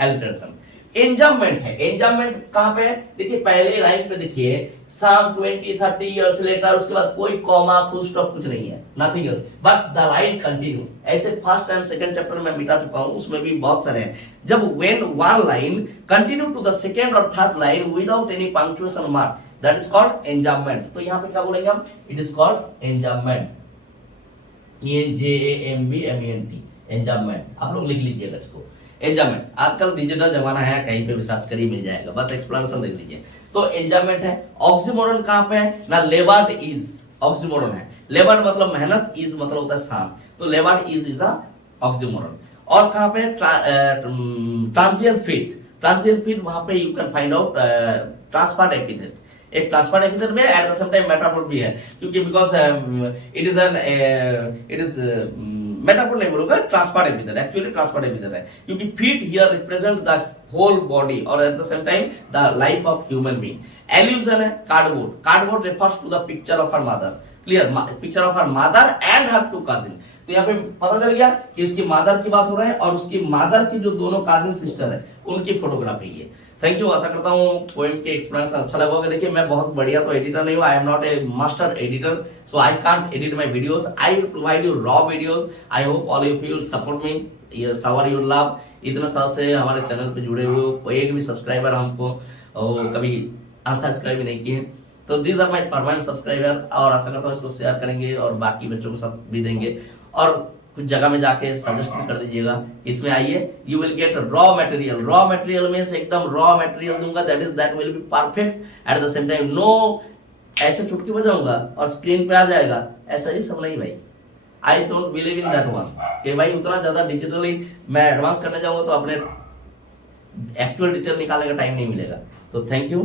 एलिट्रेशन। एंजाममेंट है, एंजाममेंट कहां पे है, देखिए पहले लाइन पे देखिए, सम 20-30 इयर्स लेटर, उसके बाद कोई कॉमा फुल स्टॉप कुछ नहीं है, nothing else, but the line continue. ऐसे फर्स्ट एंड सेकंड चैप्टर में मिटा चुका हूं, उसमें भी बहुत सारे हैं। जब when one line continue to the second और third line without any punctuation mark, that is called एंजाममेंट। तो यहां पे क्या बोलेंगे हम, इट इज कॉल्ड एंजाममेंट, ENJAMBMENT, एंजाममेंट। आप लोग लिख लीजिएगा इसको, एंजाममेंट। आजकल डिजिटल जमाना है, कहीं पे भी सर्च करिए मिल जाएगा, बस एक्सप्लेनेशन देख लीजिए। तो एंजाममेंट है। ऑक्सीमोरन कहां पे है ना, लेबार्ड इज ऑक्सीमोरन है। लेबार्ड मतलब मेहनत, इज मतलब होता है शाम, तो लेबार्ड इज द ऑक्सीमोरन। और कहां पे ट्रांसिएंट फिट, ट्रांसिएंट फिट वहां पे you can find out transferred epithet, एक ट्रांसफर्ड एपिथेट भी है, at the same time metaphor भी है, क्योंकि बिकॉज इट इज मेटाफोर नहीं बोलूंगा, transferred epithet, actually transferred epithet है, क्योंकि feet here represent the whole body और at the same time the life of human being. Allusion है cardboard, cardboard refers to the picture of her mother, clear, picture of her mother and her to cousin. तो यहाँ पे पता चल गया कि उसकी मदर की बात हो रहा है और उसकी मदर की जो दोनों कजिन सिस्टर है उनकी फोटोग्राफी है। थैंक यू, आशा करता हूँ पोएम के एक्सप्लेनेशन अच्छा लगा होगा। देखिए मैं बहुत बढ़िया तो एडिटर नहीं हूँ, I am not a master editor, so I can't edit my videos, I will provide you raw videos. I hope all of you will support me, ये शावर योर लव। इतना साल से हमारे चैनल पे जुड़े हुए हो, एक भी सब्सक्राइबर हमको कभी अनसब्सक्राइब भी नहीं किए, तो these are my permanent subscriber. और आशा करता हूँ इसको शेयर करेंगे और बाकी बच्चों को सब भी देंगे, और कुछ जगह में जाके सजेस्ट भी कर दीजिएगा, इसमें आइए, you will get raw material. Raw material means एकदम रॉ मटेरियल दूंगा, that will be perfect at the same time. No ऐसे चुटकी बजाऊंगा और स्क्रीन पे आ जाएगा, ऐसा ही सब नहीं भाई। I don't believe in that one, कि भाई उतना ज्यादा डिजिटली मैं एडवांस करने जाऊंगा तो अपने एक्चुअल डिटेल निकालने का टाइम नहीं मिलेगा। तो thank you,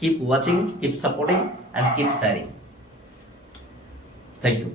keep watching, keep supporting and keep sharing. Thank you.